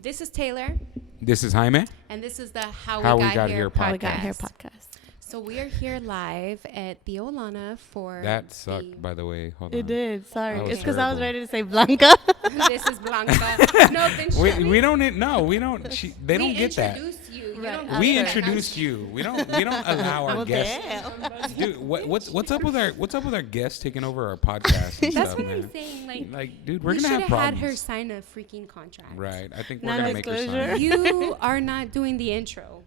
This is Taylor. This is Jaime. And this is the How We Got Here podcast. So we are here live at the Olana for... That sucked, by the way. Hold on. It did. Sorry. It's because terrible. I was ready to say Blanca. This is Blanca. No, then we don't... No, we don't... They don't get that. We introduced you. You Right. don't We get that. introduced you. We don't allow our Well, guests... damn. Dude, what's up with our guests taking over our podcast and That's stuff, what man? I'm saying. Like, dude, we're we gonna have should have had problems. her sign a freaking contract. Right. I think we're gonna make her Non-disclosure. sign. You are not doing the intro.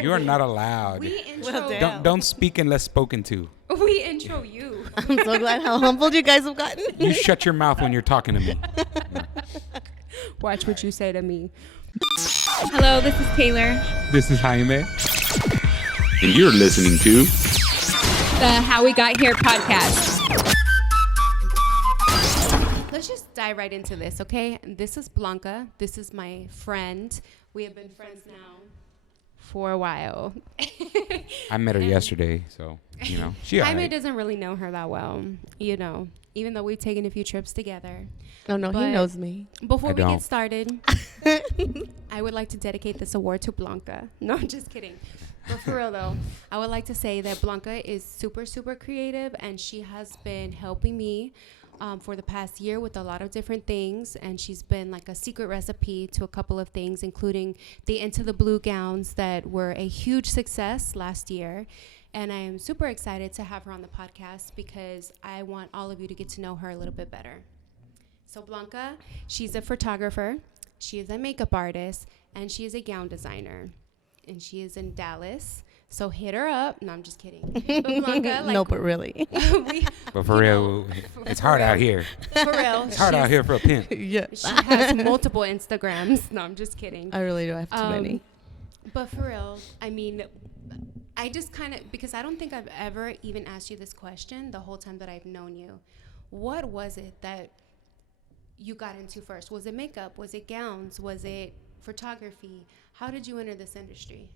You are not allowed. We intro. Well, damn. Don't speak unless spoken to. We intro you. I'm so glad how humbled you guys have gotten. You shut your mouth when you're talking to me. Watch what you say to me. Hello, this is Taylor. This is Jaime. And you're listening to The How We Got Here podcast. Let's just dive right into this, okay? This is Blanca. This is my friend. We have been friends now for a while. I met her yesterday, so, she all Jaime right. doesn't really know her that well, even though we've taken a few trips together. Oh, no, But he knows me. Before I we don't. get started, I would like to dedicate this award to Blanca. No, I'm just kidding. But for real, though, I would like to say that Blanca is super, super creative, and she has been helping me for the past year with a lot of different things, and she's been like a secret recipe to a couple of things, including the Into the Blue gowns that were a huge success last year. And I am super excited to have her on the podcast because I want all of you to get to know her a little bit better. So Blanca, she's a photographer, she is a makeup artist, and she is a gown designer. And she is in Dallas. So hit her up. No, I'm just kidding. But Blanca, No, but really. But for real, it's hard out here. For real. It's hard out here for a pimp. Yeah. She has multiple Instagrams. No, I'm just kidding. I really do have too many. But for real, I mean, I just kind of, because I don't think I've ever even asked you this question the whole time that I've known you. What was it that you got into first? Was it makeup? Was it gowns? Was it photography? How did you enter this industry?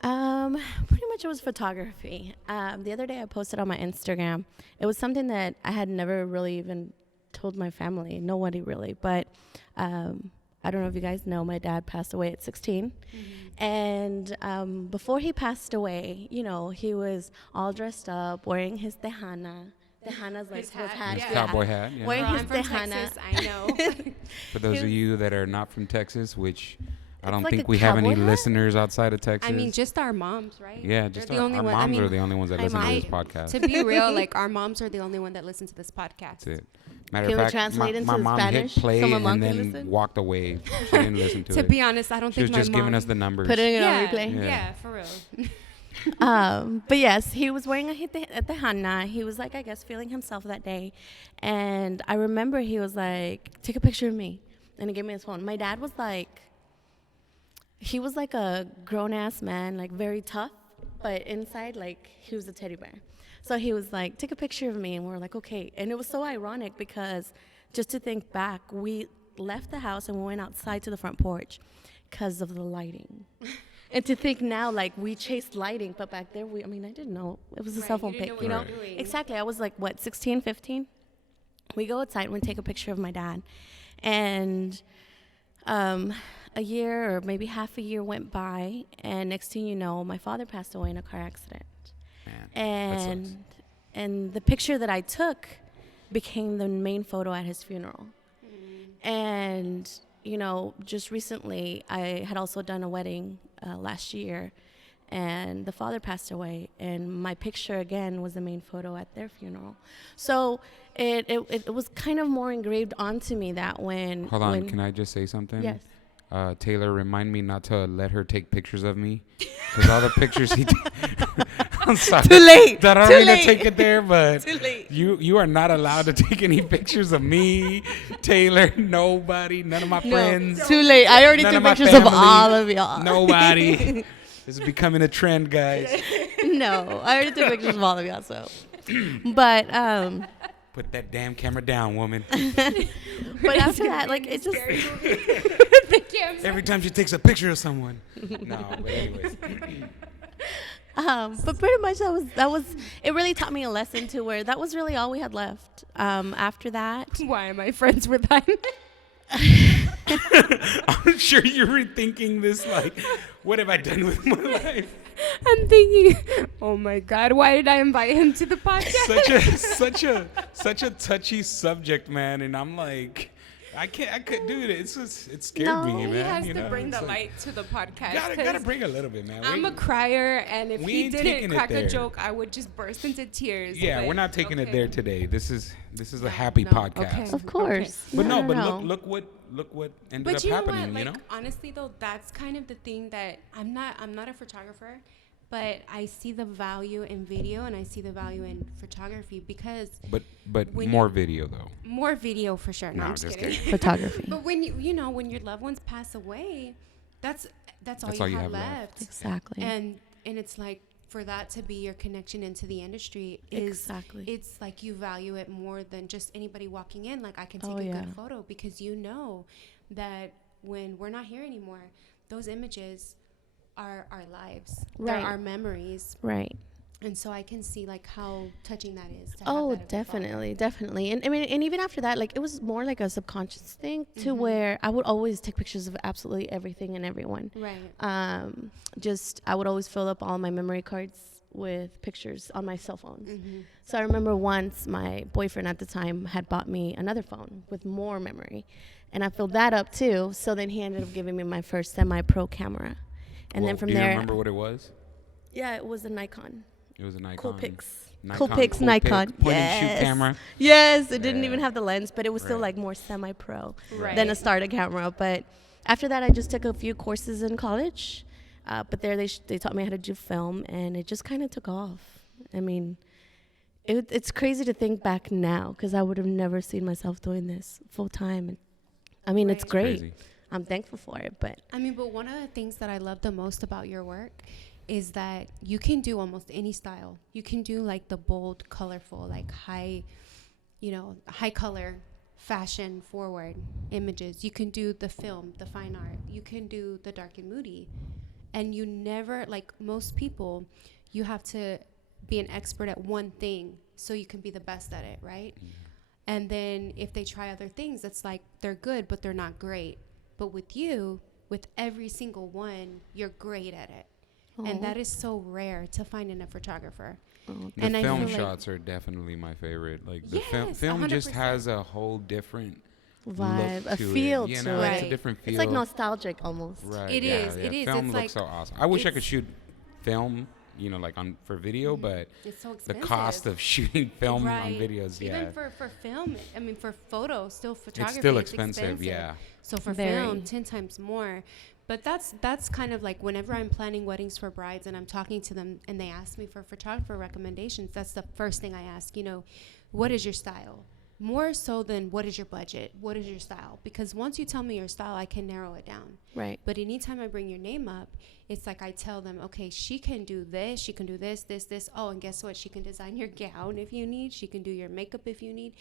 Pretty much it was photography. The other day I posted on my Instagram. It was something that I had never really even told my family, nobody really. But I don't know if you guys know, my dad passed away at 16. Mm-hmm. And before he passed away, he was all dressed up, wearing his tejana. Tejana's like his hat. His cowboy hat. Yeah. Wearing his I'm from tejana. Texas, I know. For those of you that are not from Texas, which I don't like think a we have any cowboy hat? listeners outside of Texas. I mean, just our moms, right? yeah, just They're our moms are the only ones that hi, listen to Mom. this podcast. To be real, like our moms are the only one that listen to this podcast. That's it. Matter Can of we fact, translate my into mom Spanish hit play so my and mom can then listen? walked away. She didn't listen to To it. be honest, I don't She was think my just mom... giving us the numbers. Putting it yeah, on replay. Yeah. yeah, for real. But yes, he was wearing a tejana. He was like, I guess, feeling himself that day. And I remember he was like, take a picture of me. And he gave me his phone. My dad was like, he was like a grown-ass man, like very tough. But inside, like, he was a teddy bear. So he was like, take a picture of me. And we were like, okay. And it was so ironic because just to think back, we left the house and we went outside to the front porch because of the lighting. And to think now, like, we chased lighting, but back there, I didn't know. It was a Right, cell phone you didn't pic, know what you were doing. Exactly. I was like, 16, 15? We go outside and we take a picture of my dad. And a year or maybe half a year went by, and next thing you know, my father passed away in a car accident. Man, that sucks. And the picture that I took became the main photo at his funeral. And just recently, I had also done a wedding last year, and the father passed away, and my picture again was the main photo at their funeral. So it was kind of more engraved onto me that when... Hold on, can I just say something? Yes. Taylor, remind me not to let her take pictures of me, because all the pictures he I'm sorry. Too late. I don't Too mean to late. take it there, but Too late. you are not allowed to take any pictures of me, Taylor, nobody, none of my friends. Too late. I already None took of my pictures of family, all of y'all. Nobody. This is becoming a trend, guys. No, I already took pictures of all of y'all. So, but Put that damn camera down, woman. but after that, like it just The camera. Every time she takes a picture of someone. No, but anyways. but pretty much that was it. Really taught me a lesson to where that was really all we had left. After that, Why am I friends with them? I'm sure you're rethinking this. Like, what have I done with my life? I'm thinking, oh my God, why did I invite him to the podcast? Such a touchy subject, man. And I'm like, I couldn't do it. It's just, it scared No, me, man. He has you to know? bring It's the like, light to the podcast. Gotta bring a little bit, man. I'm a crier, and if we he ain't didn't taking it crack a there. joke, I would just burst into tears. Yeah, but we're not taking it okay. there today. This is a happy No, podcast. okay. Of course. But no, no. look what ended But up you know happening. what? You Like, know. honestly though, that's kind of the thing that I'm not a photographer, but I see the value in video and I see the value in photography because But when more you- video though. more video for sure. No, No, I'm just just kidding. Photography. But when when your loved ones pass away, that's all you have left. Exactly. And it's like for that to be your connection into the industry is Exactly. it's like you value it more than just anybody walking in. Like I can take Oh, a yeah. good photo because you know that when we're not here anymore, those images are our lives. Right. They're our memories. Right. And so I can see like how touching that is. To have Oh, that of a definitely, definitely. And I mean, and even after that, like it was more like a subconscious thing to Mm-hmm. where I would always take pictures of absolutely everything and everyone. photo. Right. Just I would always fill up all my memory cards with pictures on my cell phones. Mm-hmm. So I remember once my boyfriend at the time had bought me another phone with more memory, and I filled that up too. So then he ended up giving me my first semi-pro camera, and then Well, from do you there, remember what it was? yeah, it was a Nikon. It was a Nikon. Cool Nikon. Point and shoot camera. Yes, it didn't Yeah. even have the lens, but it was still Right. like more semi-pro Right. than a starter camera. But after that, I just took a few courses in college. But there they taught me how to do film, and it just kind of took off. I mean, it's crazy to think back now because I would have never seen myself doing this full time. And I mean, it's Right. great. Crazy. I'm thankful for it, but I mean, but one of the things that I love the most about your work is that you can do almost any style. You can do like the bold, colorful, like high color, fashion forward images. You can do the film, the fine art. You can do the dark and moody. And you never, like most people, you have to be an expert at one thing so you can be the best at it, right? And then if they try other things, it's like they're good, but they're not great. But with you, with every single one, you're great at it. And that is so rare to find in a photographer. oh, The And I film feel like- shots are definitely my favorite. Like the Yes, film just 100%. has a whole different vibe, look a to feel it. You to know, it. it's a Right. different feel. It's like nostalgic almost. Right. It yeah, is, yeah. it is. Film It's looks like- so awesome. I wish I could it's- shoot film, like for video, but It's so the expensive. cost of shooting film Right. on videos, yeah, Even for film, I mean, for photos, still photography, it's still expensive. Yeah. So for Very. film, 10 times more. But that's kind of like whenever I'm planning weddings for brides and I'm talking to them and they ask me for photographer recommendations, that's the first thing I ask, what is your style? More so than what is your budget? What is your style? Because once you tell me your style, I can narrow it down. Right. But anytime I bring your name up, it's like I tell them, okay, she can do this, she can do this, this, this. Oh, and guess what? She can design your gown if you need. She can do your makeup if you need.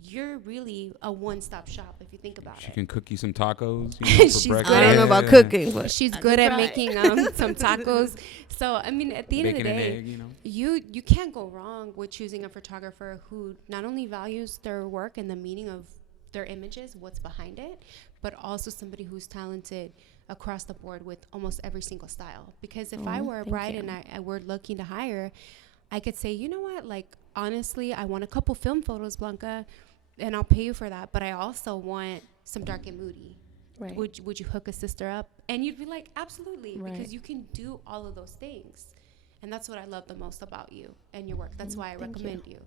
You're really a one-stop shop if you think about She it. can cook you some tacos. You know, for She's breakfast. good I don't know about cooking, but She's I good can at try. making some tacos. So, I mean, at the end Bacon of the and day, egg, you know. you can't go wrong with choosing a photographer who not only values their work and the meaning of their images, what's behind it, but also somebody who's talented across the board with almost every single style. Because if I Oh, were a thank bride you. and I were looking to hire, I could say, you know what, like, honestly, I want a couple film photos, Blanca, and I'll pay you for that. But I also want some dark and moody. right. Would you hook a sister up? And you'd be like, absolutely, Right. because you can do all of those things. And that's what I love the most about you and your work. That's why I Thank you. recommend you.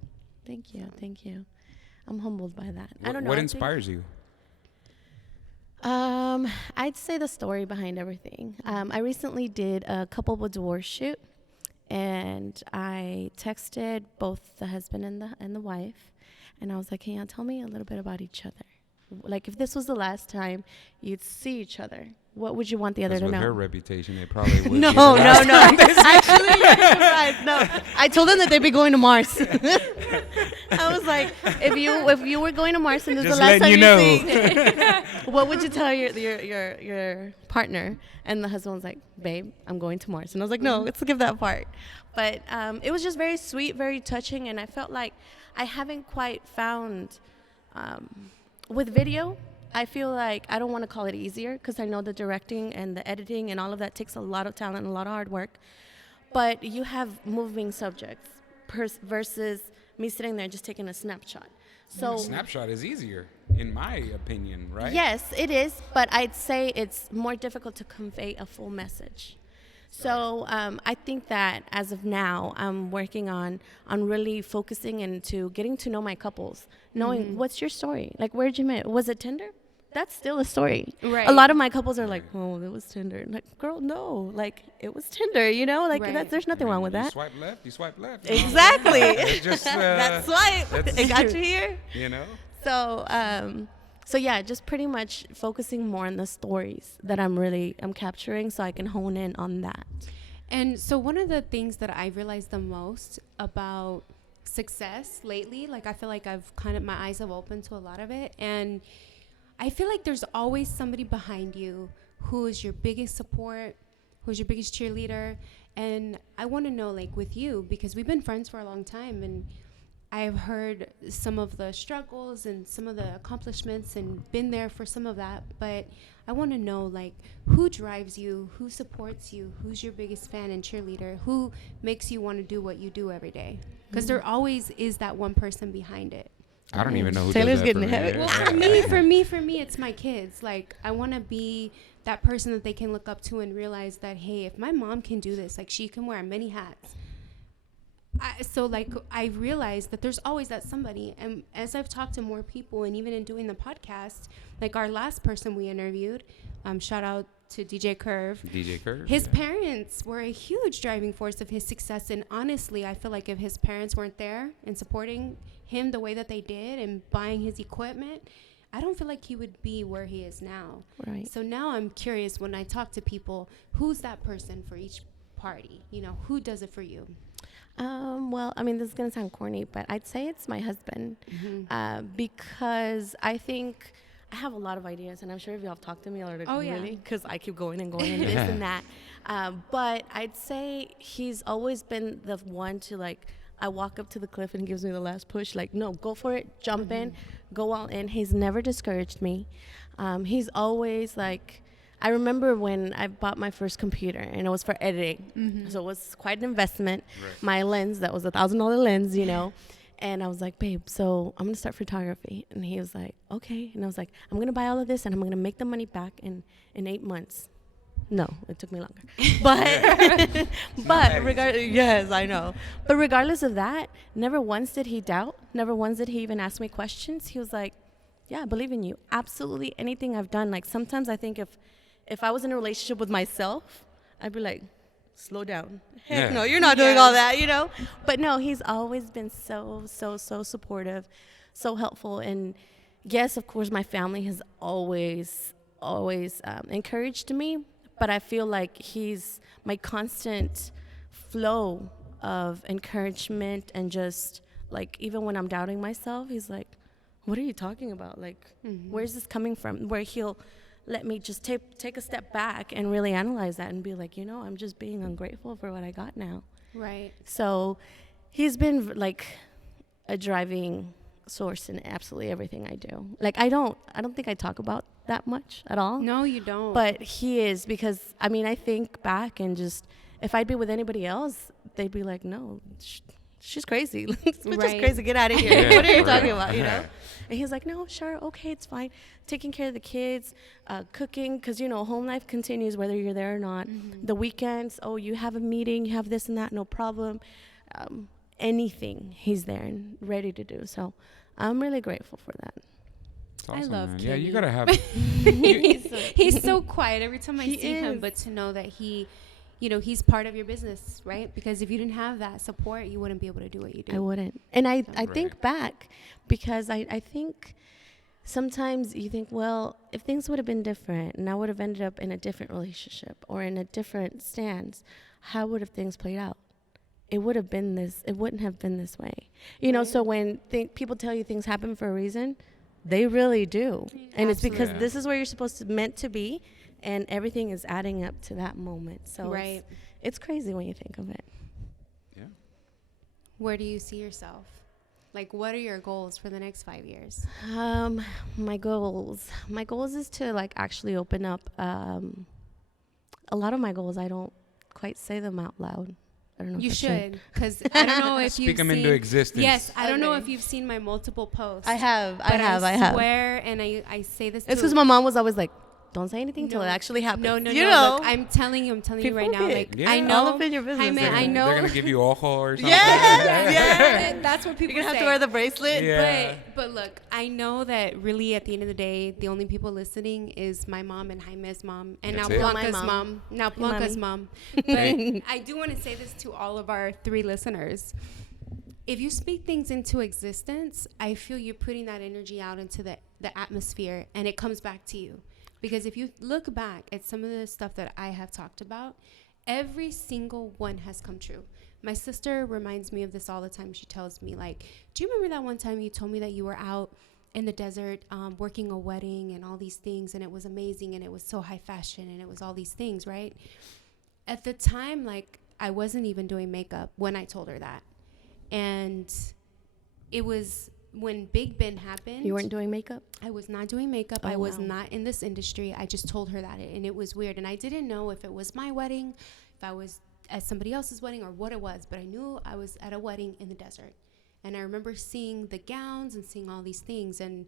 Thank you. Thank you. I'm humbled by that. I What, don't know. what I think- inspires you? I'd say the story behind everything. I recently did a couple boudoir shoot, and I texted both the husband and the wife, and I was like, "Hey, tell me a little bit about each other. Like, if this was the last time you'd see each other, what would you want the other 'Cause to with know?" her reputation, it probably would. No, be the last no. Actually, you're surprised. No, I told them that they'd be going to Mars. I was like, if you were going to Mars and this is Just the last time letting you see, what would you tell your partner? And the husband was like, "Babe, I'm going to Mars." And I was like, "No, let's skip that part." But it was just very sweet, very touching, and I felt like I haven't quite found with video. I feel like I don't want to call it easier because I know the directing and the editing and all of that takes a lot of talent and a lot of hard work. But you have moving subjects versus me sitting there just taking a snapshot. So Snapshot is easier, in my opinion, right? yes, it is, but I'd say it's more difficult to convey a full message. So I think that as of now, I'm working on really focusing into getting to know my couples, knowing what's your story, like where'd you meet? Was it Tinder? That's still a story. Right. A lot of my couples are like, oh, it was Tinder. Like, girl, no, like it was Tinder. You know, like Right. there's nothing wrong with You that. swipe left, you swipe left. Exactly. It's just, That's why it got you here. You know? So yeah, just pretty much focusing more on the stories that I'm capturing so I can hone in on that. And so one of the things that I realized the most about success lately, like I feel like my eyes have opened to a lot of it. And I feel like there's always somebody behind you who is your biggest support, who's your biggest cheerleader. And I want to know, like with you, because we've been friends for a long time, and I've heard some of the struggles and some of the accomplishments and been there for some of that. But I want to know, like, who drives you, who supports you, who's your biggest fan and cheerleader, who makes you want to do what you do every day? Because there always is that one person behind it. I don't even know who Taylor's does that getting for heavy. me. Well, for me, it's my kids. Like, I want to be that person that they can look up to and realize that, hey, if my mom can do this, like, she can wear many hats. I realized that there's always that somebody. And as I've talked to more people, and even in doing the podcast, like our last person we interviewed, shout out to DJ Curve. DJ Curve. His parents were a huge driving force of his success. And honestly, I feel like if his parents weren't there and supporting him the way that they did and buying his equipment, I don't feel like he would be where he is now. Right. So now I'm curious, when I talk to people, who's that person for each party? You know, who does it for you? Well, I mean, this is going to sound corny, but I'd say it's my husband because I think I have a lot of ideas, and I'm sure if y'all have talked to me already, really, because I keep going and going and this and that. But I'd say he's always been the one to, like, I walk up to the cliff and he gives me the last push, like, no, go for it, jump in, go all in. He's never discouraged me. He's always, like, I remember when I bought my first computer, and it was for editing. So it was quite an investment. Right. My lens, that was $1,000 lens, you know. And I was like, babe, so I'm going to start photography. And he was like, okay. And I was like, I'm going to buy all of this, and I'm going to make the money back in 8 months. No, it took me longer. But regardless, yes, I know. But regardless of that, never once did he doubt. Never once did he even ask me questions. He was like, yeah, I believe in you. Absolutely anything I've done. Like, sometimes I think if I was in a relationship with myself, I'd be like, slow down. Heck no, you're not doing all that, you know? But no, he's always been so supportive, so helpful. And yes, of course, my family has always encouraged me. But I feel like he's my constant flow of encouragement, and just, like, even when I'm doubting myself, he's like, what are you talking about? Like, where's this coming from? Where he'll let me just take a step back and really analyze that and be like, you know, I'm just being ungrateful for what I got now. Right. So he's been like a driving source in absolutely everything I do. Like, I don't think I talk about that much at all. No, you don't. But he is, because I mean, I think back and just, if I'd be with anybody else, they'd be like, no, she's crazy. It's just crazy. Get out of here. What are you talking about? You know? And he's like, no, sure, okay, it's fine. Taking care of the kids, cooking, because, you know, home life continues whether you're there or not. The weekends, oh, you have a meeting, you have this and that, no problem. Anything, he's there and ready to do. So I'm really grateful for that. Awesome, I love man. Kitty. Yeah, you gotta have. He's so quiet every time I see him, but to know that he, you know, he's part of your business, right? Because if you didn't have that support, you wouldn't be able to do what you do. I wouldn't. And I think back, because I think sometimes you think, well, if things would have been different and I would have ended up in a different relationship or in a different stance, how would have things played out? It would have been this. It wouldn't have been this way. You know, so when people tell you things happen for a reason, they really do. And it's because this is where you're meant to be, and everything is adding up to that moment. So it's crazy when you think of it. Yeah. Where do you see yourself? Like, what are your goals for the next 5 years? My goals is to like actually open up. A lot of my goals, I don't quite say them out loud. I don't know. You if I should, because I don't know if Speak you've them seen. into existence. Yes, I don't know Okay. if you've seen my multiple posts. I have. But I have. swear, and I say this. It's to- because my mom was always like, "Don't say anything till No. it actually happens." No, no, you no. know, Look, I'm telling you right now. get Like, Yeah. I all know. up in your business. Jaime, They're I know. They're gonna give you ojo or something. Yeah. That's what people you're gonna say. have to wear the bracelet. Yeah. But look, I know that really at the end of the day, the only people listening is my mom and Jaime's mom, and That's now it. Blanca's My mom. mom. Now Hey, Blanca's mommy. mom. But I do want to say this to all of our 3 listeners. If you speak things into existence, I feel you're putting that energy out into the atmosphere, and it comes back to you. Because if you look back at some of the stuff that I have talked about, every single one has come true. My sister reminds me of this all the time. She tells me, like, do you remember that one time you told me that you were out in the desert working a wedding and all these things, and it was amazing, and it was so high fashion, and it was all these things, right? At the time, like, I wasn't even doing makeup when I told her that. And it was when Big Ben happened. You weren't doing makeup? I was not doing makeup. Oh, I was wow. not in this industry. I just told her that, and it was weird. And I didn't know if it was my wedding, if I was at somebody else's wedding, or what it was. But I knew I was at a wedding in the desert. And I remember seeing the gowns and seeing all these things. And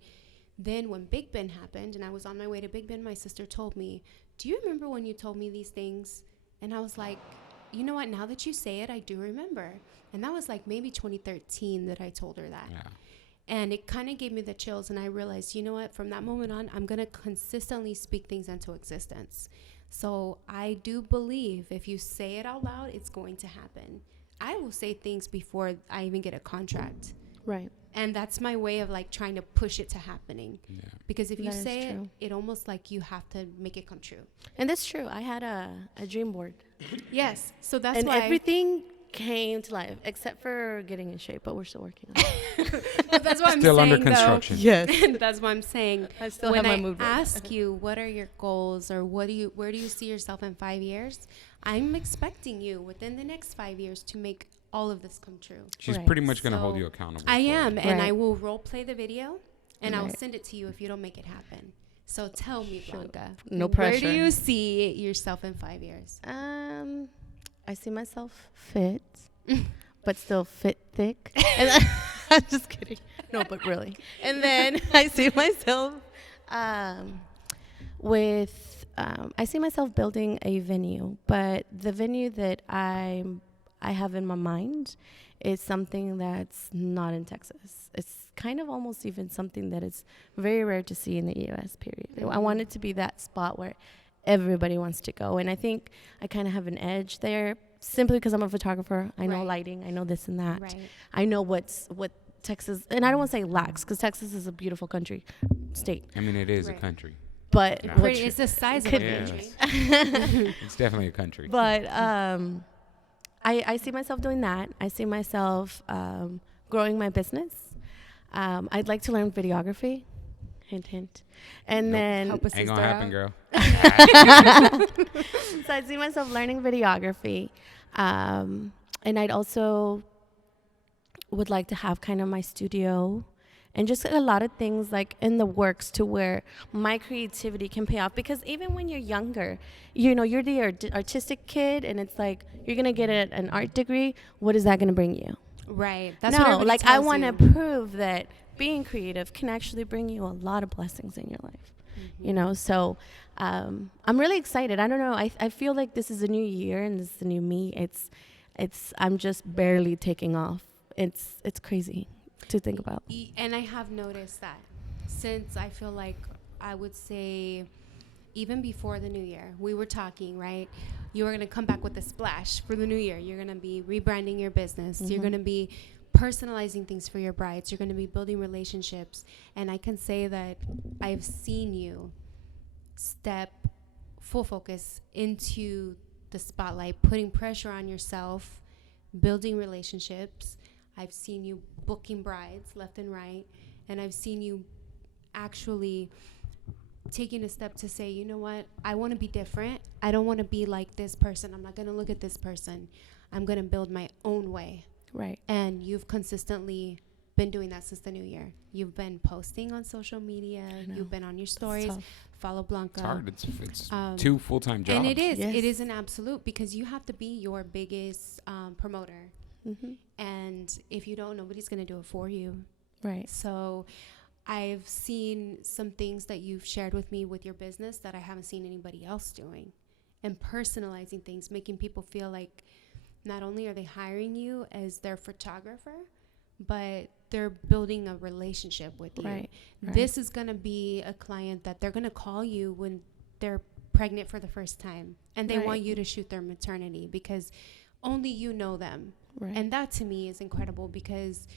then when Big Ben happened, and I was on my way to Big Ben, my sister told me, do you remember when you told me these things? And I was like, you know what? Now that you say it, I do remember. And that was like maybe 2013 that I told her that. Yeah. And it kind of gave me the chills, and I realized, you know what, from that moment on, I'm going to consistently speak things into existence. So I do believe if you say it out loud, it's going to happen. I will say things before I even get a contract. Right. And that's my way of like trying to push it to happening. Yeah. Because if you That is say it, true. it almost like you have to make it come true. And that's true. I had a dream board. Yes. So that's And why. everything came to life except for getting in shape, but we're still working on it. But that's what I'm Still saying, under construction. Yes. That's what I'm saying. I still When have my I mood board. ask you what are your goals, or where do you see yourself in 5 years, I'm expecting you within the next 5 years to make all of this come true. She's Right. pretty much gonna hold So, you accountable. I for it. am, and I Right. will role play the video, and I'll Right. send it to you if you don't make it happen. So tell me, Blanca, No where pressure. do you see yourself in 5 years? I see myself fit, but still fit thick. And I'm just kidding. No, but really. And then I see myself I see myself building a venue, but the venue that I have in my mind is something that's not in Texas. It's kind of almost even something that is very rare to see in the U.S., period. I want it to be that spot where everybody wants to go. And I think I kind of have an edge there simply because I'm a photographer. I know Right. lighting. I know this and that. Right. I know what Texas, and I don't want to say lacks because Texas is a beautiful state. I mean, it is a Right. country. But Nah. Pretty, it's the size of a could be. country. It's definitely a country. But I see myself doing that. I see myself growing my business. I'd like to learn videography. Hint, hint. And Nope. then, Help us Ain't sister gonna happen, out. girl. so I see myself learning videography. And I'd also would like to have kind of my studio and just a lot of things like in the works to where my creativity can pay off. Because even when you're younger, you know, you're the artistic kid, and it's like you're going to get an art degree. What is that going to bring you? Right. That's what No, everybody like I tells want to you. prove that being creative can actually bring you a lot of blessings in your life. Mm-hmm. You know, so I'm really excited. I don't know. I feel like this is a new year and this is a new me. I'm just barely taking off. It's crazy to think about. And I have noticed that since I feel like I would say even before the new year, we were talking, right? You were going to come back with a splash for the new year. You're going to be rebranding your business. You're going to be personalizing things for your brides. You're going to be building relationships. And I can say that I've seen you step full focus into the spotlight, putting pressure on yourself, building relationships. I've seen you booking brides left and right, and I've seen you actually taking a step to say, you know what, I want to be different. I don't want to be like this person. I'm not going to look at this person. I'm going to build my own way. Right. And you've consistently been doing that since the new year. You've been posting on social media. You've been on your stories. Follow Blanca. It's hard. It's 2 full-time jobs. And it is. Yes. It is an absolute, because you have to be your biggest promoter. Mm-hmm. And if you don't, nobody's going to do it for you. Right. So I've seen some things that you've shared with me with your business that I haven't seen anybody else doing. And personalizing things, making people feel like not only are they hiring you as their photographer, but they're building a relationship with you. Right. This is going to be a client that they're going to call you when they're pregnant for the first time. And they want you to shoot their maternity because only you know them. Right. And that to me is incredible, because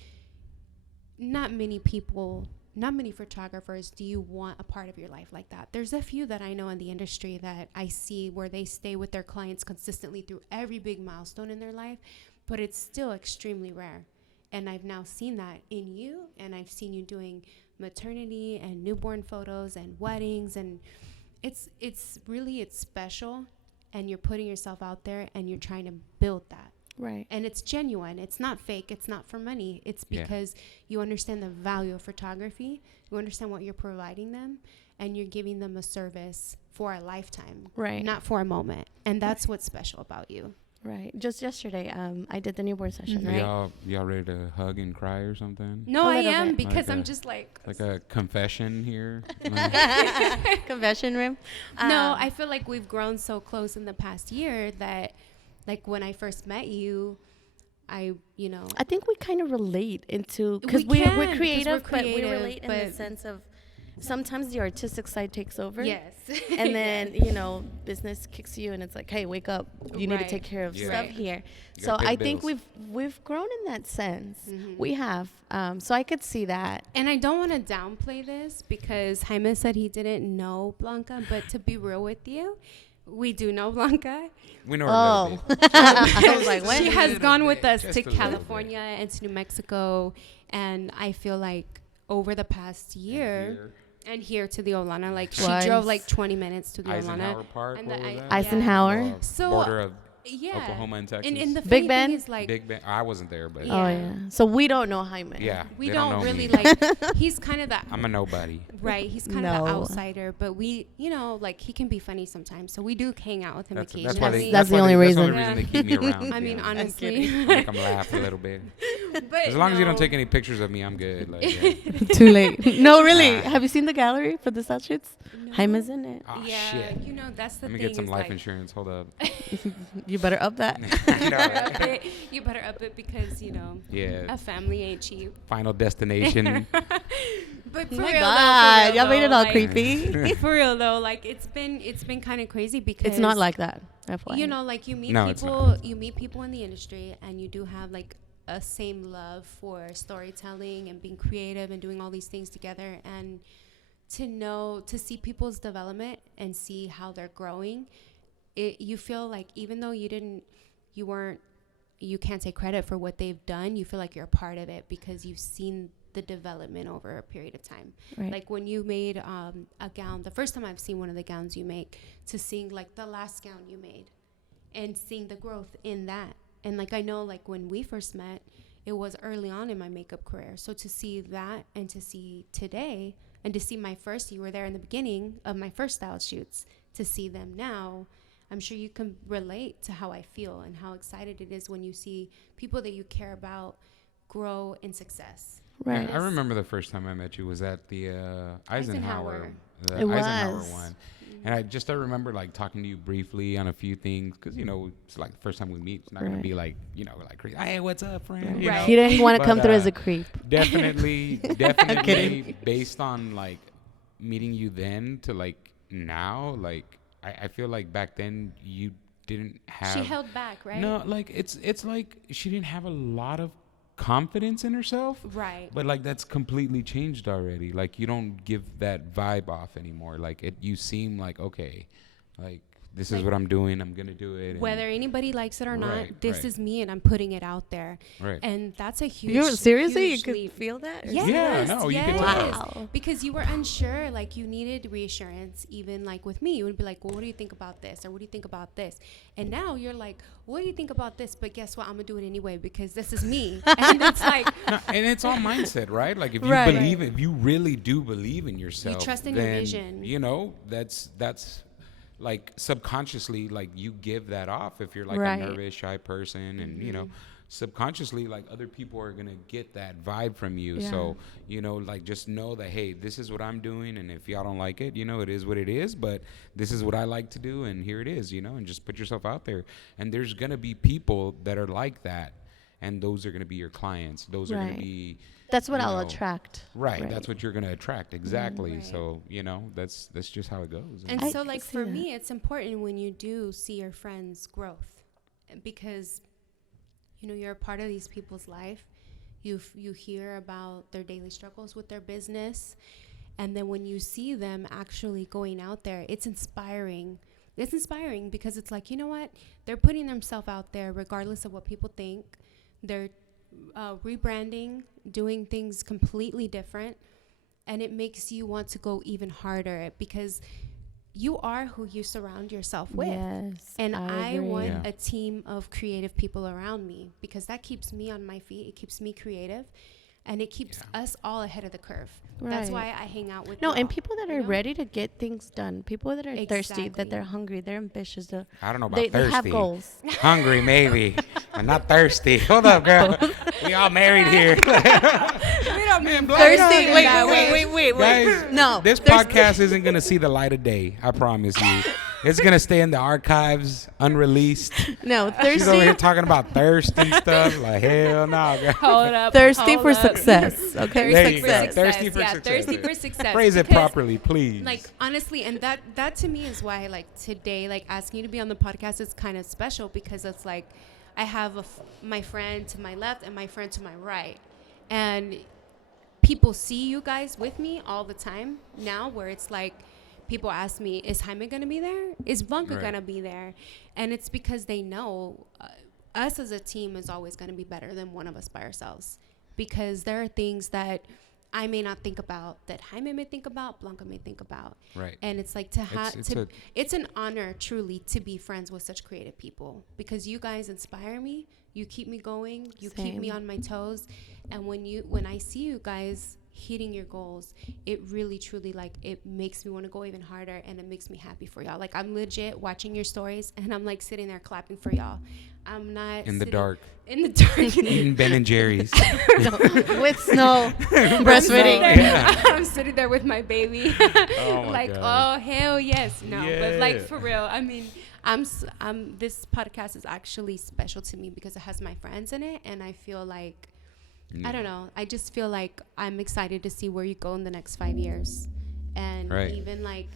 not many photographers do you want a part of your life like that. There's a few that I know in the industry that I see where they stay with their clients consistently through every big milestone in their life, but it's still extremely rare. And I've now seen that in you, and I've seen you doing maternity and newborn photos and weddings, and it's special, and you're putting yourself out there and you're trying to build that. Right. And it's genuine. It's not fake. It's not for money. It's because you understand the value of photography. You understand what you're providing them, and you're giving them a service for a lifetime. Right. Not for a moment. And that's what's special about you. Right. Just yesterday, I did the newborn session, Mm-hmm. right? Y'all ready to hug and cry or something? No, A I little am, bit. because Like I'm a- just like a confession here. Confession room. no, I feel like we've grown so close in the past year that, like, when I first met you, I think we kind of relate into, because We can, 'cause we're we're creative, but we creative, relate in the but- sense of sometimes the artistic side takes over. yes. And then, business kicks you and it's like, hey, wake up. You need to Right. take care of Yeah. stuff Right. here. You So gotta pay I the think bills. we've grown in that sense. Mhm. We have. So I could see that. And I don't want to downplay this, because Jaime said he didn't know Blanca, but to be real with you, we do know Blanca. We know her a little bit. I was like, what? She has gone with us Just to a little California and to New Mexico, and I feel like over the past year and here to the Olana, like she Twice. drove like 20 minutes to the Eisenhower Olana. Park. And what the was I- that? Eisenhower. Oh, So, border of Yeah. Oklahoma and Texas. And the Big funny Ben? thing is, like, Big Ben. I wasn't there, but Yeah. Oh, yeah. So we don't know Jaime. yeah, we they don't know really me. like, he's kind of that, I'm a nobody. right, he's kind of the No. outsider, but we, like, he can be funny sometimes, so we do hang out with him That's occasionally. why they, That's the why only they, reason. That's the only reason they keep me around. I mean, yeah. honestly. Make them laugh a little bit. But As long as you don't no. take any pictures of me, I'm good. Like, yeah. Too late. No, really. Ah. Have you seen the gallery for the statues? No. Jaime's in it. Oh, Yeah, shit. That's the Let me thing. get some is, life like, insurance. Hold up. You better up that. You know, better up it. You better up it, because yeah. a family ain't cheap. Final destination. But Oh for my real, God, though, y'all made it all like, creepy. For real though, like it's been kind of crazy, because It's not like that. FYI. like you meet No, it's people, in the industry, and you do have like a same love for storytelling and being creative and doing all these things together, and to see people's development and see how they're growing, you feel like even though you can't take credit for what they've done, you feel like you're a part of it because you've seen the development over a period of time. Right. Like when you made a gown, the first time I've seen one of the gowns you make, to seeing like the last gown you made and seeing the growth in that. And like I know like when we first met, it was early on in my makeup career. So to see that and to see today and to see you were there in the beginning of my first style shoots, to see them now, I'm sure you can relate to how I feel and how excited it is when you see people that you care about grow in success. Right. Yeah, I remember the first time I met you was at the Eisenhower. The It Eisenhower was. one. And I remember like talking to you briefly on a few things because, it's like the first time we meet. It's not going Right. to be like, like crazy. Hey, what's up, friend? Right. You know? He didn't want to come But, through as a creep. Definitely kidding. based on like meeting you then to like now, like I feel like back then you didn't have. She held back, right? No, like it's like she didn't have a lot of confidence in herself. Right. But like that's completely changed already. Like you don't give that vibe off anymore. Like you seem like okay, like this is what I'm doing. I'm gonna do it. Whether anybody likes it or not, Right, this right. is me, and I'm putting it out there. Right. And that's a huge. You seriously, you huge could leap. feel that? Or Yes, Yeah, no, you could yes. tell. Wow. Because you were unsure, like you needed reassurance. Even like with me, you would be like, "Well, what do you think about this?" or "What do you think about this?" And now you're like, "What do you think about this?" But guess what? I'm gonna do it anyway because this is me. And it's like No, and it's all mindset, right? Like if you Right. believe, if you really do believe in yourself, trust in your then, vision. You know, that's like subconsciously, like you give that off if you're like Right. a nervous, shy person, and you know, subconsciously, like other people are gonna get that vibe from you. Yeah. So you know, like just know that hey, this is what I'm doing, and if y'all don't like it, you know, it is what it is. But this is what I like to do, and here it is, you know, and just put yourself out there. And there's gonna be people that are like that, and those are gonna be your clients. Those are gonna Right. be That's what you I'll know, attract. Right, that's what you're gonna attract exactly. Right. So you know that's just how it goes. And I so, can like, see for that. me, it's important when you do see your friends' growth because, you know, you're a part of these people's life. You hear about their daily struggles with their business. And then when you see them actually going out there, it's inspiring. It's inspiring because it's like, you know what? They're putting themselves out there regardless of what people think. They're rebranding, doing things completely different. And it makes you want to go even harder because you are who you surround yourself with. Yes. And I agree. want Yeah. a team of creative people around me because that keeps me on my feet. It keeps me creative. And it keeps us all ahead of the curve. That's Right. why I hang out with No, y'all, and people that you are know? ready to get things done, people that are thirsty, that they're Exactly. hungry, they're ambitious. I don't know about They thirsty. have goals. Hungry maybe, but not thirsty. Hold up, girl. We all married here. We don't mean Blanca, Thirsty. no, Wait, no, wait. Guys, No. this thirsty. podcast isn't gonna see the light of day. I promise you. It's gonna stay in the archives, unreleased. No, She's over here thirsty. talking about thirsty stuff. Like hell no, girl. Hold up. Thirsty hold for up. success. Okay. There you go. Success. Thirsty for yeah, success. Thirsty for success. Phrase it Because, properly, please. Like, honestly, and that to me is why, like, today, like, asking you to be on the podcast is kind of special because it's like I have my friend to my left and my friend to my right. And people see you guys with me all the time now where it's like people ask me, is Jaime going to be there? Is Blanca Right. going to be there? And it's because they know us as a team is always going to be better than one of us by ourselves because there are things that I may not think about that Jaime may think about, Blanca may think about. Right. And it's like to have It's a- it's an honor truly to be friends with such creative people because you guys inspire me. You keep me going. You keep me Same. on my toes. And when I see you guys hitting your goals, it really truly like it makes me want to go even harder and it makes me happy for y'all. Like I'm legit watching your stories and I'm like sitting there clapping for y'all. I'm not in the sitting- dark, In the dark. eating Ben and Jerry's. With snow. I'm Breastfeeding. sitting there- Yeah. I'm sitting there with my baby. Oh my like, God. oh hell yes. No, but like Yeah. for real. I mean, this podcast is actually special to me because it has my friends in it and I feel like I don't know. I just feel like I'm excited to see where you go in the next 5 years. And Right. even like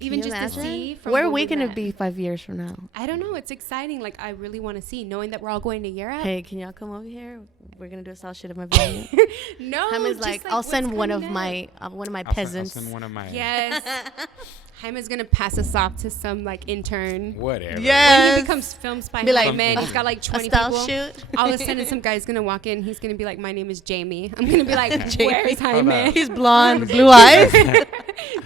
Can even you just imagine? to see from Where are when we gonna met. be 5 years from now? I don't know. It's exciting. Like I really want to see knowing that we're all going to Europe. Hey, can y'all come over here? We're gonna do a style shit of my video. No, Jaime's just like, I'll what's send one of coming my up. I'll peasants. send one of my. Yes. Jaime's gonna pass us off to some like intern. Whatever. When Yes. he becomes filmed by Be like, Jaime, and he's got like a 20 style people. shoot. All of a sudden, some guy's gonna walk in. He's gonna be like, "My name is Jamie." I'm gonna be like, Jamie. "Where's Hold Jaime?" on. He's blonde, blue eyes.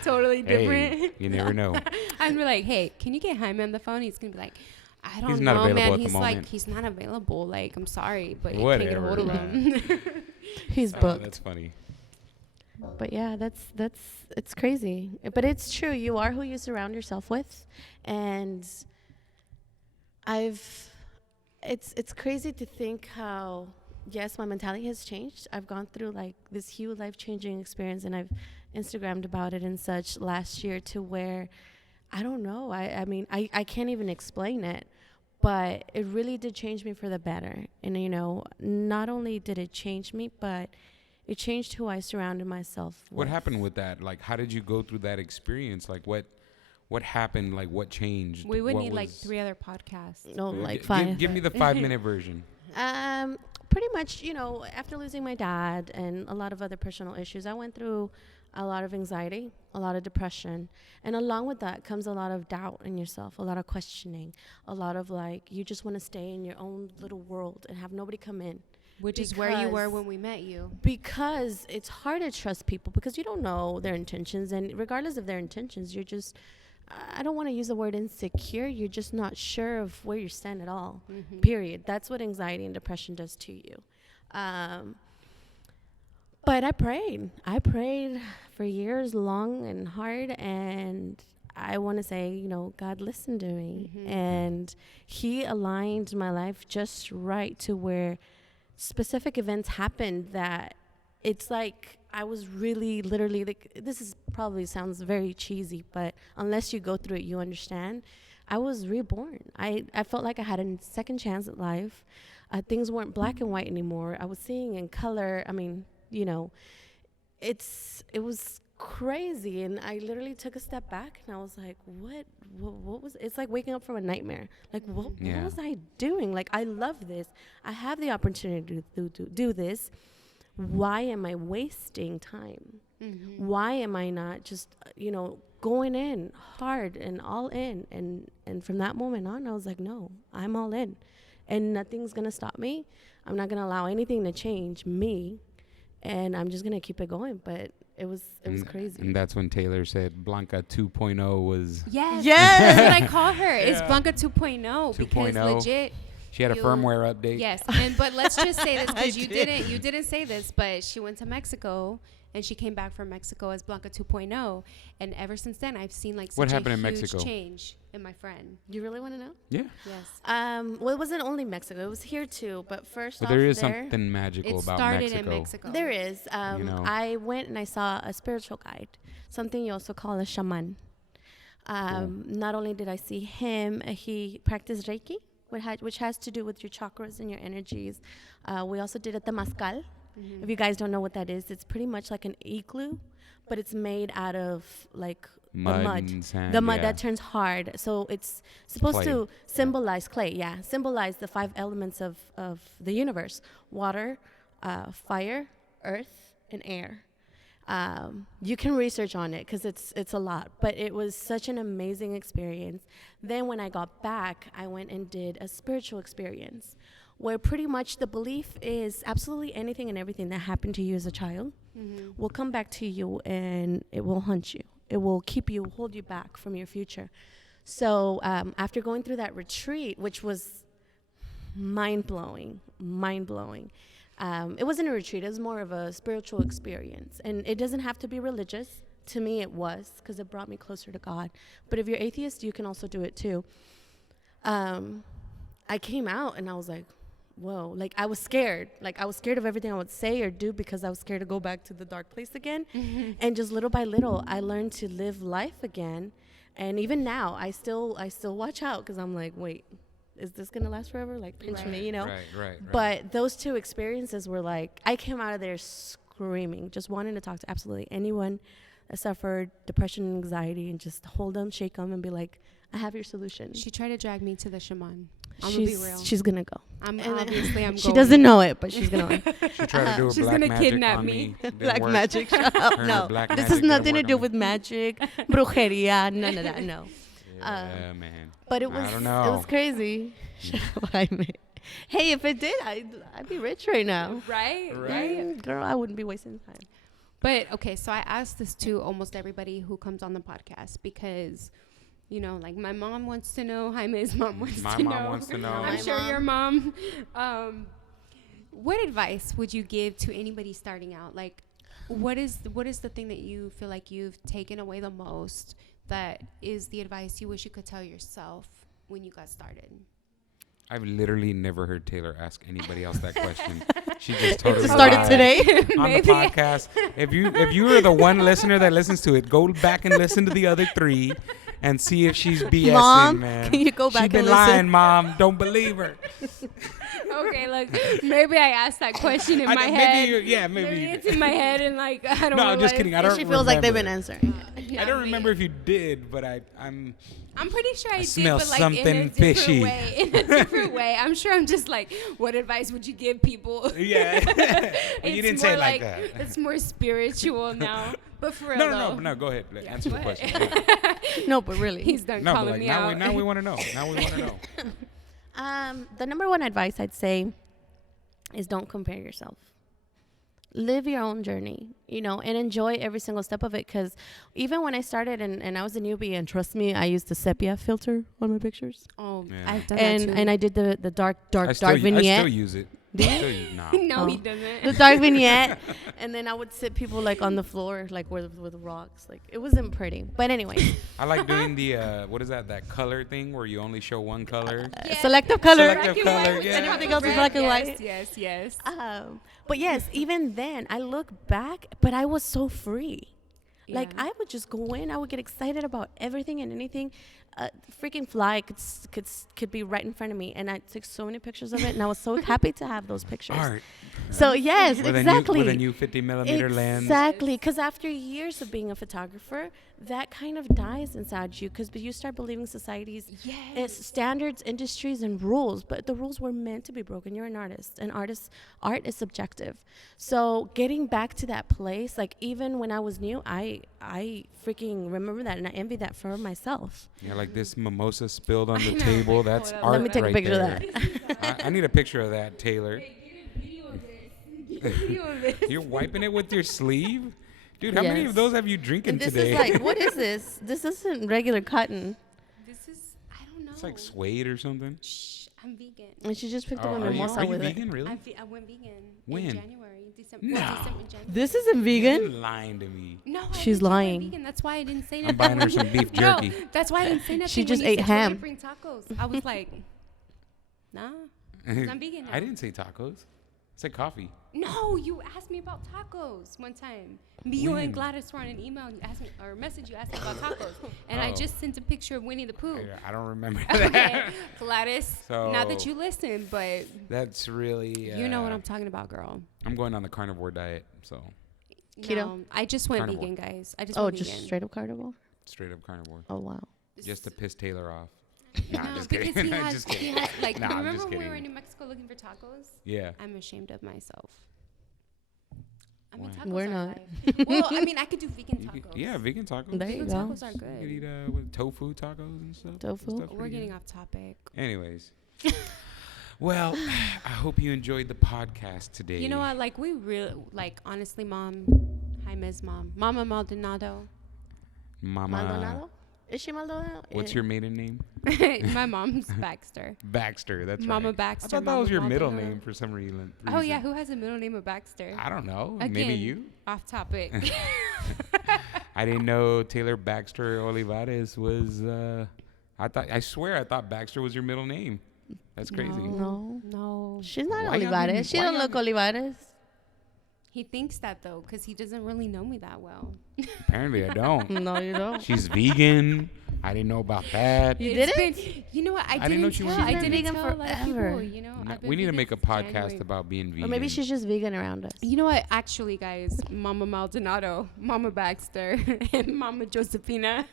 Totally different. Hey, you never know. I'm gonna be like, "Hey, can you get Jaime on the phone?" He's gonna be like, "I don't He's not know, available man." at the He's like, moment. "He's not available. Like, I'm sorry, but you Whatever, can't get a hold of him." He's Oh, booked. that's funny. But yeah, that's it's crazy. But it's true. You are who you surround yourself with, and it's crazy to think how yes, my mentality has changed. I've gone through like this huge life-changing experience, and I've Instagrammed about it and such last year to where I don't know. I mean, I can't even explain it. But it really did change me for the better. And, you know, not only did it change me, but it changed who I surrounded myself with. What happened with that? Like, how did you go through that experience? Like, what happened? Like, what changed? We would What need like was- 3 other podcasts. No, like Gi- five. Give me the 5-minute version. Pretty much, you know, after losing my dad and a lot of other personal issues, I went through a lot of anxiety, a lot of depression. And along with that comes a lot of doubt in yourself, a lot of questioning, a lot of like, you just want to stay in your own little world and have nobody come in. Which is where you were when we met you. Because it's hard to trust people because you don't know their intentions. And regardless of their intentions, you're just, I don't want to use the word insecure. You're just not sure of where you stand at all, period. That's what anxiety and depression does to you. But I prayed. I prayed for years, long and hard. And I want to say, you know, God listened to me. And he aligned my life just right to where specific events happened that it's like I was really literally like, this is probably sounds very cheesy, but unless you go through it, you understand. I was reborn. I felt like I had a second chance at life. Things weren't black and white anymore. I was seeing in color. I mean, you know, it was crazy. And I literally took a step back and I was like, what was, it's like waking up from a nightmare. Like, what was I doing? Like, I love this. I have the opportunity to do this. Why am I wasting time? Why am I not just, you know, going in hard and all in? And from that moment on, I was like, no, I'm all in. And nothing's going to stop me. I'm not going to allow anything to change me. And I'm just going to keep it going. But it was crazy. And that's when Taylor said Blanca 2.0 was... Yes. That's what I call her. It's Blanca 2.0 because legit... She had a firmware update. Yes, but let's just say this because you didn't say this, but she went to Mexico and she came back from Mexico as Blanca 2.0, and ever since then I've seen like such a huge change in my friend. You really want to know? Yeah. Yes. Well, it wasn't only Mexico; it was here too. But first, there is something magical about Mexico. It started in Mexico. There is. You know. I went and I saw a spiritual guide, something you also call a shaman. Not only did I see him, he practiced Reiki, which has to do with your chakras and your energies. We also did a temazcal. If you guys don't know what that is, it's pretty much like an igloo, but it's made out of like mud. Sand, the mud that turns hard. So it's supposed to symbolize clay. Symbolize the 5 elements of the universe: water, fire, earth, and air. You can research on it because it's a lot, but it was such an amazing experience. Then when I got back, I went and did a spiritual experience where pretty much the belief is absolutely anything and everything that happened to you as a child will come back to you and it will haunt you. It will hold you back from your future. So after going through that retreat, which was mind-blowing, it wasn't a retreat. It was more of a spiritual experience. And it doesn't have to be religious. To me, it was, because it brought me closer to God. But if you're atheist, you can also do it too. I came out and I was like, whoa. Like, I was scared. Like, I was scared of everything I would say or do because I was scared to go back to the dark place again. And just little by little, I learned to live life again. And even now, I still watch out because I'm like, wait, is this going to last forever? Like, pinch me, you know? Right. But those 2 experiences were like, I came out of there screaming, just wanting to talk to absolutely anyone that suffered depression and anxiety and just hold them, shake them, and be like, I have your solution. She tried to drag me to the shaman. I'm going to be real. She's going to go. I'm going. She doesn't know it, but she's going to. She tried to do a she's black gonna magic kidnap on me. Black magic. Shut up. No. This has nothing to do with magic, brujeria, none of that. No. Yeah, man. But I don't know. It was crazy. Hey, if it did, I'd be rich right now. Right? Girl, I wouldn't be wasting time. But, okay, so I asked this to almost everybody who comes on the podcast because, you know, like my mom wants to know, Jaime's mom wants to know. My mom wants to know. I'm sure your mom. What advice would you give to anybody starting out? Like, what is the thing that you feel like you've taken away the most that is the advice you wish you could tell yourself when you got started? I've literally never heard Taylor ask anybody else that question. She just totally started lied today on the podcast. If you are the one listener that listens to it, go back and listen to the other 3 and see if she's BSing, Mom, man. can you go back She's been and listen? lying, Mom. Don't believe her. Okay, look, maybe I asked that question in my head. Maybe it's in my head and like I don't know. No, I'm just kidding. I don't She feels like they've been answering. I don't remember if you did, but I'm pretty sure I did, smell but like something in a fishy. In a different way. I'm sure I'm just like, what advice would you give people? Yeah. Well, you didn't say it like that. It's more spiritual now. But for real, No. Go ahead. Yeah, Answer go the ahead. question. No, but really. He's done No, but calling like me now, out. now we want to know. Now we want to know. The number one advice I'd say is don't compare yourself. Live your own journey, and enjoy every single step of it. Because even when I started and I was a newbie, and trust me, I used the sepia filter on my pictures. Oh, Yeah. I've done that too. And I did the dark I still vignette. use it. Nah. No, he Oh. doesn't. The dark vignette. And then I would sit people like on the floor, like with rocks. Like it wasn't pretty. But anyway, I like doing the what is that color thing where you only show one color. selective color. Selective color, yeah. And everything else is black and white. Yes. But yes, even then, I look back, but I was so free. Like, Yeah. I would just go in. I would get excited about everything and anything. Freaking fly could be right in front of me. And I took so many pictures of it. And I was so happy to have those pictures. Art. So, yes, With exactly. with a new 50mm lens. Exactly. Because after years of being a photographer, that kind of dies inside you. Because you start believing society's standards, industries, and rules. But the rules were meant to be broken. You're an artist. And art is subjective. So getting back to that place, like even when I was new, I freaking remember that. And I envy that for myself. Yeah, like this mimosa spilled on the table. That's Hold up. art. Let me take a right picture of there. that. I need a picture of that, Taylor. Video of this. You're wiping it with your sleeve? Dude, how many Yes. of those have you drinking And this today? is like, what is this? This isn't regular cotton. This is, I don't know. It's like suede or something. Shh, I'm vegan. And she just picked Oh, up a are you mimosa with vegan, it. really? I went vegan When? in January, December. No. December, January. This isn't vegan. You're lying to me. No, I She's legit went lying. Vegan. That's why I didn't say I'm nothing. buying her some beef jerky. No, that's why I didn't say nothing. She when just you ate said you wanted ham. to bring tacos. I was like, nah. 'Cause I'm vegan now. I didn't say tacos. I said coffee. No, you asked me about tacos one time. Me, you When? and Gladys were on an email and you asked me, or a message, you asked me about tacos. And I Oh. just sent a picture of Winnie the Pooh. I don't remember Okay, that. Gladys, So- not that you listen, but That's really. you know what I'm talking about, girl. I'm going on the carnivore diet, so Keto? No, I just went Carnivore. vegan, guys. I just Oh, went just vegan. straight up carnivore? straight up carnivore. Oh, wow. Just to piss Taylor off. Nah, No, just because kidding. he has, just kidding. like, Nah, I'm remember just when we were kidding. in New Mexico looking for tacos? Yeah. I'm ashamed of myself. I mean, Why? tacos We're are not. life. Well, I mean, I could do vegan You could- tacos. yeah, vegan tacos. There you Vegan go. tacos are You could good. eat with tofu tacos and stuff. Tofu? That stuff's We're pretty getting good. off topic. Anyways. Well, I hope you enjoyed the podcast today. You know what? Like, we really, like, honestly, Mom, Jaime's mom, Mama Maldonado. Mama. Maldonado? Is she Maldonado? What's your maiden name? My mom's Baxter. Baxter. That's Mama right. Baxter. I thought that Mama was your middle Maldonado. name for some reason. Oh, yeah. Who has a middle name of Baxter? I don't know. Again, Maybe you. Off topic. I didn't know Taylor Baxter Olivares was. I swear I thought Baxter was your middle name. That's crazy. No. No. She's not Why y'all Olivares. giving- She why don't y'all look gi- Olivares. He thinks that, though, because he doesn't really know me that well. Apparently I don't. No, you don't. She's vegan. I didn't know about that. You It's didn't? been- you know what? I didn't didn't know she tell. was I vegan. didn't Vegan tell a lot of people, forever. you know. No, I've been we need to vegan make a since podcast January. about being vegan. Or maybe she's just vegan around us. You know what? Actually, guys, Mama Maldonado, Mama Baxter, and Mama Josefina,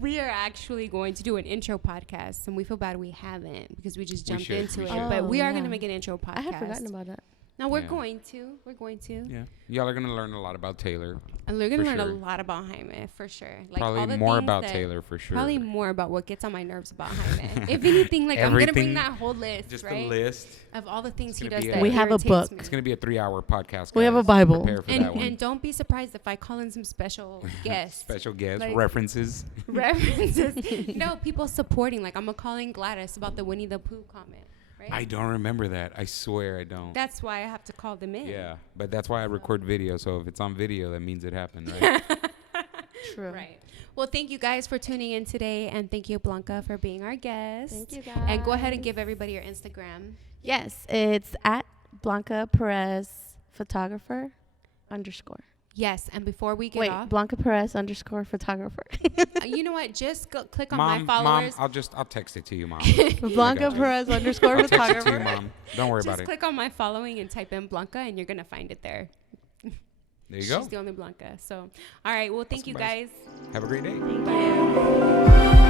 we are actually going to do an intro podcast, and we feel bad we haven't because we just We jumped should, into we it. should. But we are Oh, going yeah. to make an intro podcast. I had forgotten about that. No, we're Yeah. going to. We're going to. Yeah. Y'all are gonna learn a lot about Taylor. And we're going to For learn sure. a lot about Jaime, for sure. Like Probably all the more things about that- Taylor for sure. Probably more about what gets on my nerves about Jaime. If anything, like I'm going to bring Everything. that whole list, Just right? a list. Of all the things It's he gonna does be that a- We have a irritates book. me. It's gonna be a 3-hour podcast. We have a guys. Bible. Prepare for that one. And don't be surprised if I call in some special guests. Special guest like- references. References. No, people supporting. Like I'm gonna call in Gladys about the Winnie the Pooh comment. Right? I don't remember that. I swear I don't. That's why I have to call them in. Yeah, but that's why I record video. So if it's on video, that means it happened, right? True. Right. Well, thank you guys for tuning in today, and thank you, Blanca, for being our guest. Thank you, And go ahead and guys. give everybody your Instagram. Yes, it's at Blanca Perez photographer _. Yes, and before we get Wait, off, Blanca Perez _ photographer. you know what? Just go click on Mom, my followers. I'll text it to you, Mom. Blanca you. Perez _ I'll text it to you, photographer. Mom. Don't worry Just about it. click on my following and type in Blanca, and you're gonna find it there. There you go. She's the only Blanca. So, all right. Well, thank Awesome, you guys. guys. Have a great day. Thank you.